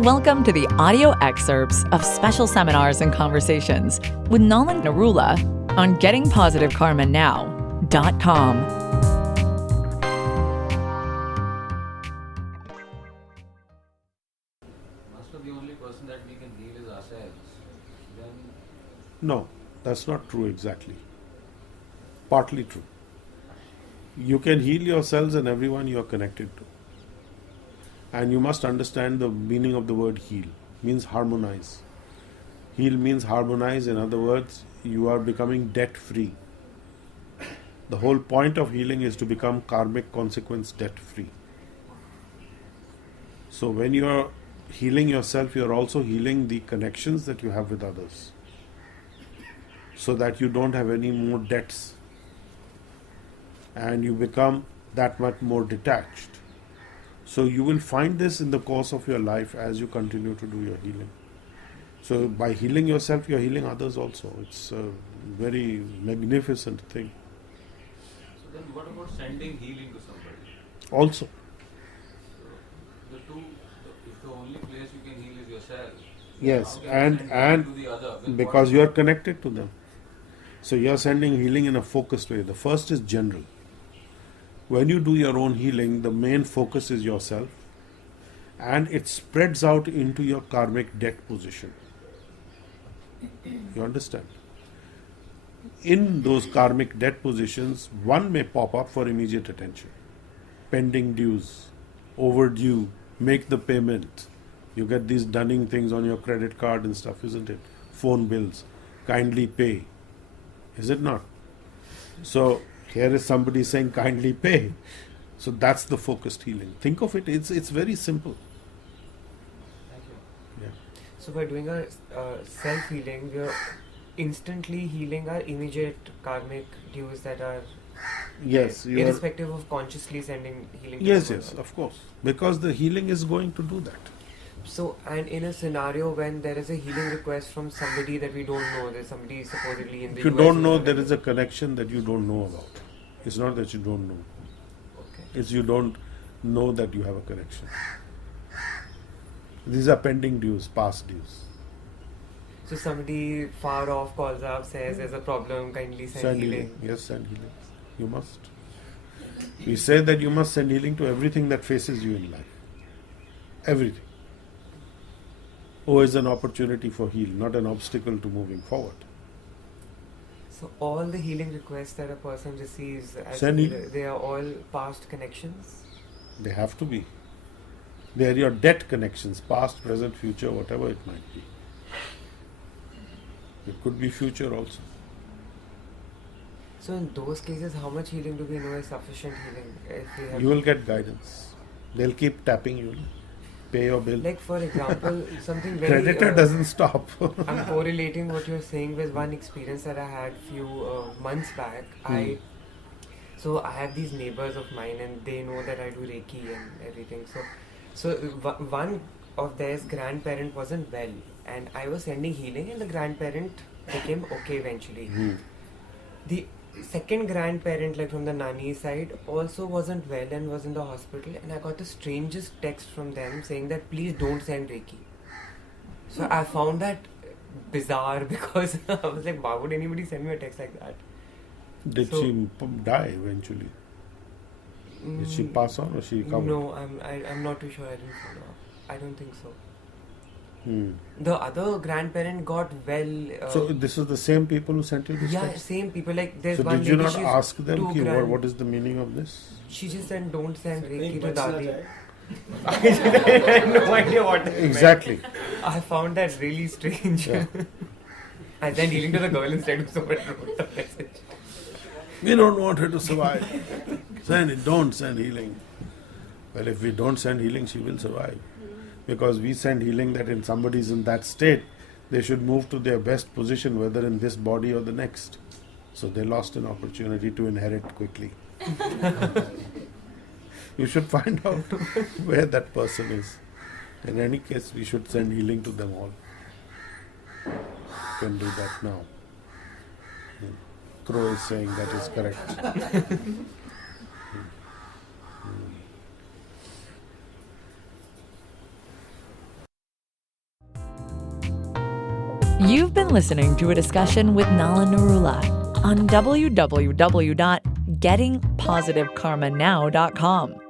Welcome to the audio excerpts of special seminars and conversations with Nolan Narula on gettingpositivekarmanow.com. Master, the only person that we can heal is ourselves. Then No, that's not true exactly. Partly true. You can heal yourselves and everyone you are connected to. And you must understand the meaning of the word heal. Means harmonize. Heal means harmonize. In other words, you are becoming debt free. The whole point of healing is to become karmic consequence debt free. So when you are healing yourself, you are also healing the connections that you have with others, so that you don't have any more debts and you become that much more detached. So you will find this in the course of your life as you continue to do your healing. So by healing yourself, you are healing others also. It's a very magnificent thing. So then what about sending healing to somebody? Also, The two, if the only place you can heal is yourself, yes, how can you send healing to the other? With because what- you are connected to them. So you are sending healing in a focused way. The first is general. When you do your own healing, the main focus is yourself, and it spreads out into your karmic debt position. You understand? In those karmic debt positions, one may pop up for immediate attention. Pending dues, overdue, make the payment. You get these dunning things on your credit card and stuff, isn't it? Phone bills, kindly pay. Is it not? So here is somebody saying kindly pay. So that's the focused healing. Think of it, it's very simple. Thank you. Yeah. So by doing our self-healing, we are instantly healing our immediate karmic dues that are Yes, you are. irrespective of consciously sending healing to Yes, someone yes, else. of course. Because the healing is going to do that. So, and in a scenario when there is a healing request from somebody that we don't know, there's somebody supposedly in the If you US don't or know, whatever. there is a connection that you don't know about. It's not that you don't know. Okay. It's you don't know that you have a connection. These are pending dues, past dues. So somebody far off calls up, says there's a problem, kindly send healing. Yes, send healing. You must. We say that you must send healing to everything that faces you in life. Everything. O is an opportunity for heal, not an obstacle to moving forward. So all the healing requests that a person receives, as Send healing. they are all past connections. They have to be. They are your debt connections, past, present, future, whatever it might be. It could be future also. So in those cases, how much healing do we know is sufficient healing? If we have You will get guidance. They'll keep tapping you. Pay your bill. like for example, something very Creditor doesn't stop. I'm correlating what you're saying with one experience that I had few months back. I have these neighbors of mine, and they know that I do Reiki and everything. So one of theirs grandparent wasn't well, and I was sending healing, and the grandparent became okay eventually. The second grandparent, like from the nanny side, also wasn't well and was in the hospital, and I got the strangest text from them saying that please don't send Reiki. So I found that bizarre because I was like, why would anybody send me a text like that? Did So- she die eventually? Did she pass on or she recovered? No, I'm not too sure. I didn't follow up. I don't think so. Hmm. The other grandparent got well. So this is the same people who sent you this yeah, text? same people. Like there's So one did you lady, not she's ask them two ki, grand- what is the meaning of this? She just said don't send Reiki एक to बच ना Dadi. जाए. I had no idea what that meant. Exactly. I found that really strange. Yeah. I sent healing to the girl instead of someone wrote the message. We don't want her to survive. Send it, don't send healing. Well, if we don't send healing, she will survive. Because we send healing that in somebody's in that state, they should move to their best position, whether in this body or the next. So they lost an opportunity to inherit quickly. You should find out where that person is. In any case, we should send healing to them all. You can do that now. Crow is saying that is correct. You've been listening to a discussion with Nala Narula on www.gettingpositivekarmanow.com.